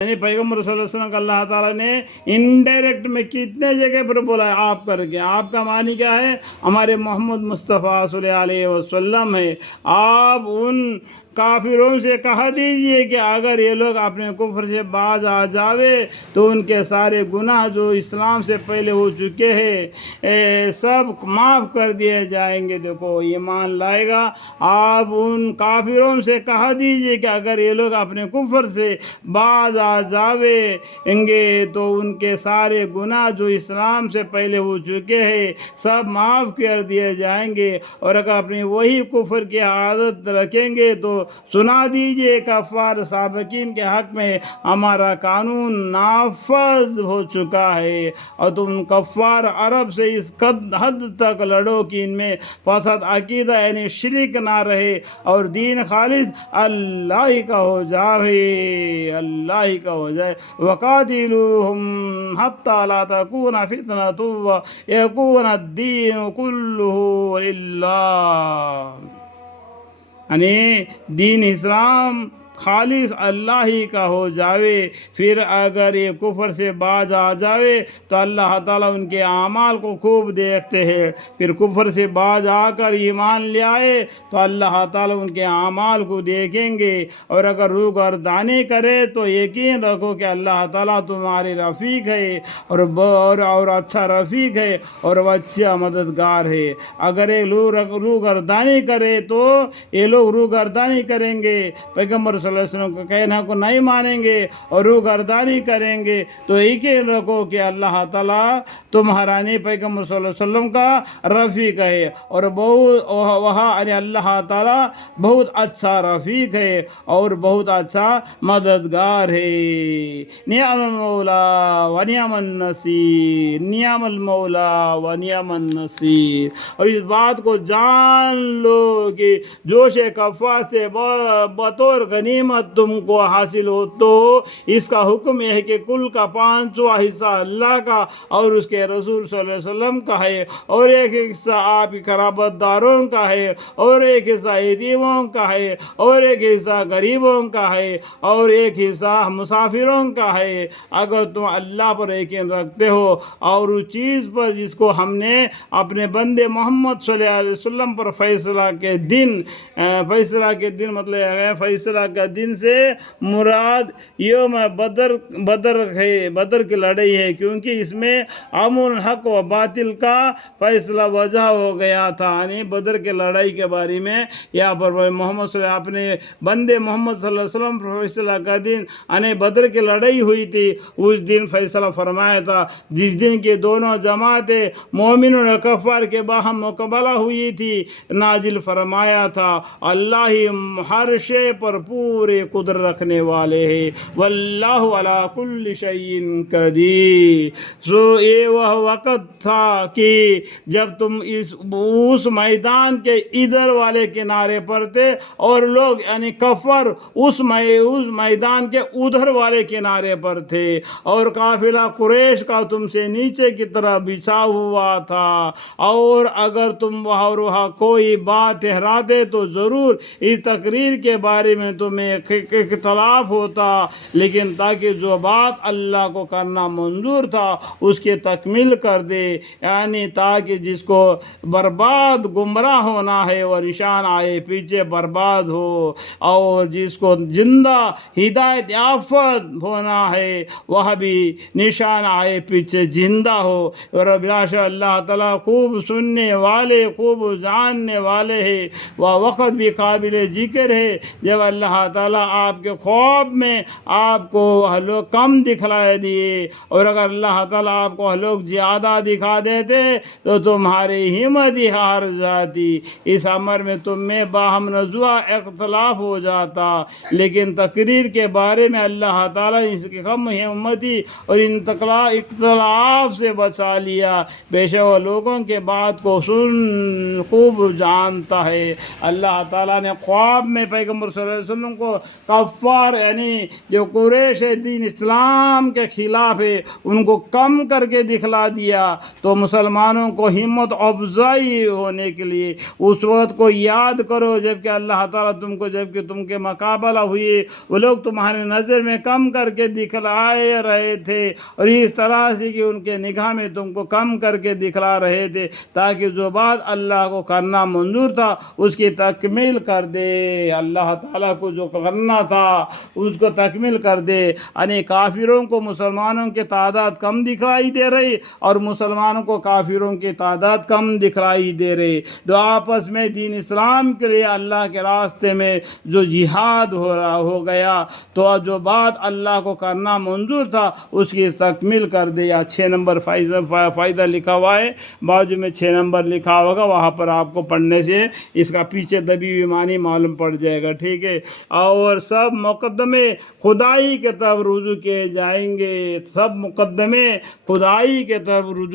یعنی پیغمبر صلی اللہ علیہ وسلم کا اللہ تعالیٰ نے انڈائریکٹ میں کتنے جگہ پر بولا ہے آپ کر کے. آپ کا معنی کیا ہے؟ ہمارے محمد مصطفیٰ صلی اللہ علیہ وسلم ہے. آپ ان کافروں سے کہہ دیجئے کہ اگر یہ لوگ اپنے کفر سے باز آ جاوے تو ان کے سارے گناہ جو اسلام سے پہلے ہو چکے ہیں سب معاف کر دیے جائیں گے. دیکھو ایمان لائے گا. آپ ان کافروں سے کہہ دیجئے کہ اگر یہ لوگ اپنے کفر سے باز آ جاویں گے تو ان کے سارے گناہ جو اسلام سے پہلے ہو چکے ہیں سب معاف کر دیے جائیں گے. اور اگر اپنی وہی کفر کی عادت رکھیں گے تو سنا دیجئے کفار سابقین کے حق میں ہمارا قانون نافذ ہو چکا ہے اور تم کفار عرب سے اس حد تک لڑو کہ ان میں فساد عقیدہ یعنی شرک نہ رہے اور دین خالص اللہ ہی کا ہو جائے. اللہ ہی کا ہو جائے. وقاتلوہم حتی لا تکون فتنۃ ویکون الدین کلہ للہ. یعنی دین اسلام خالص اللہ ہی کا ہو جاوے. پھر اگر یہ کفر سے باز آ جاوے تو اللہ تعالیٰ ان کے اعمال کو خوب دیکھتے ہیں. پھر کفر سے باز آ کر ایمان لے آئے تو اللہ تعالیٰ ان کے اعمال کو دیکھیں گے. اور اگر روگردانی کرے تو یقین رکھو کہ اللہ تعالیٰ تمہارے رفیق ہے اور اچھا رفیق ہے اور وہ اچھا مددگار ہے. اگر یہ روگردانی کرے تو یہ لوگ روگردانی کریں گے، پیغمبر صلی اللہ علیہ وسلم کے کہنا کو نہیں مانیں گے اور روگردانی کریں گے تو یقین رکھو کہ اللہ تعالیٰ تمہارا نہیں پیغمبر صلی اللہ علیہ وسلم کا رفیق ہے اور وہاں اللہ تعالیٰ بہت اچھا رفیق ہے اور بہت اچھا مددگار ہے. نعم المولا و نعم النصیر. نعم المولا و نعم النصیر. اور اس بات کو جان لو کہ جوش کفار سے بطور غنیمت تم کو حاصل ہو تو اس کا حکم یہ ہے کہ کل کا 5واں حصہ اللہ کا اور اس کے رسول صلی اللہ علیہ وسلم کا ہے اور ایک حصہ آپ کی قرابت داروں کا ہے اور ایک حصہ یتیموں کا ہے اور ایک حصہ غریبوں کا ہے اور ایک حصہ مسافروں کا ہے. اگر تم اللہ پر یقین رکھتے ہو اور اس چیز پر جس کو ہم نے اپنے بندے محمد صلی اللہ علیہ وسلم پر فیصلہ کے دن مطلب ہے فیصلہ کا دن سے مراد یوم بدر ہے، بدر کی لڑائی ہے، کیونکہ اس میں امر حق و باطل کا فیصلہ وجہ ہو گیا تھا. یعنی بدر کے لڑائی کے بارے میں یہاں پر محمد صلی اللہ علیہ وسلم اپنے بندے محمد صلی اللہ علیہ وسلم پر فیصلہ کا دن یعنی بدر کی لڑائی ہوئی تھی اس دن فیصلہ فرمایا تھا، جس دن کے دونوں جماعتیں مومنون و کفار کے باہم مقابلہ ہوئی تھی. نازل فرمایا تھا اللہ ہی ہر شے پر پورے قدرت رکھنے والے ہیں، واللہ علی کل شیء قدیر. یہ وہ وقت تھا کہ جب تم اس میدان کے ادھر والے کنارے پر تھے اور لوگ یعنی کفر اس میدان کے ادھر والے کنارے پر تھے اور قافلہ قریش کا تم سے نیچے کی طرف بچھا ہوا تھا. اور اگر تم وہاں کوئی بات ٹھہراتے تو ضرور اس تقریر کے بارے میں تمہیں اختلاف ہوتا، لیکن تاکہ جو بات اللہ کو کرنا منظور تھا اس کی تکمیل کر دے، یعنی تاکہ جس کو برباد گمراہ ہونا ہے وہ نشان آئے پیچھے برباد ہو اور جس کو زندہ ہدایت یافت ہونا ہے وہ بھی نشان آئے پیچھے زندہ ہو. اور بلاشا اللہ تعالیٰ خوب سننے والے خوب جاننے والے ہیں. وہ وقت بھی قابل ذکر ہے جب اللہ تعالیٰ آپ کے خواب میں آپ کو وہ لوگ کم دکھلائے دیے اور اگر اللہ تعالیٰ آپ کو وہ لوگ زیادہ دکھا دیتے تو تمہاری ہمت ہی ہار جاتی. اس امر میں تم میں باہم نزوع اختلاف ہو جاتا، لیکن تقریر کے بارے میں اللہ تعالیٰ اس کی کم ہمتی اور اختلاف سے بچا لیا. بے شک وہ لوگوں کے بات کو خوب جانتا ہے. اللہ تعالیٰ نے خواب میں پیغمبر صلی اللہ علیہ وسلم کو کفار یعنی جو قریش دین اسلام کے خلاف ہے ان کو کم کر کے دکھلا دیا. تو مسلمانوں کو ہمت افزائی ہونے کے لیے اس وقت کو یاد کرو جب کہ اللہ تعالیٰ تم کو جب کہ تم کے مقابلہ ہوئے وہ لوگ تمہارے نظر میں کم کر کے دکھلائے رہے تھے اور اس طرح سے کہ ان کے نگاہ میں تم کو کم کر کے دکھلا رہے تھے تاکہ جو بات اللہ کو کرنا منظور تھا اس کی تکمیل کر دے. اللہ تعالیٰ کو جو کرنا تھا اس کو تکمیل کر دے. یعنی کافروں کو مسلمانوں کی تعداد کم دکھائی دے رہی اور مسلمانوں کو کافروں کی تعداد کم دکھائی دے رہی. تو آپس میں دین اسلام کے لیے اللہ کے راستے میں جو جہاد ہو گیا تو جو بات اللہ کو کرنا منظور تھا اس کی تکمیل کر دیا. 6 نمبر فائدہ لکھا ہوا ہے بازو میں 6 نمبر لکھا ہوگا وہاں پر آپ کو پڑھنے سے اس کا پیچھے دبی ہوئی معنی معلوم پڑ جائے گا. ٹھیک ہے. اور سب مقدمے خدائی کے طرف رجوع کیے جائیں گے. سب مقدمے خدائی کے طرف رجوع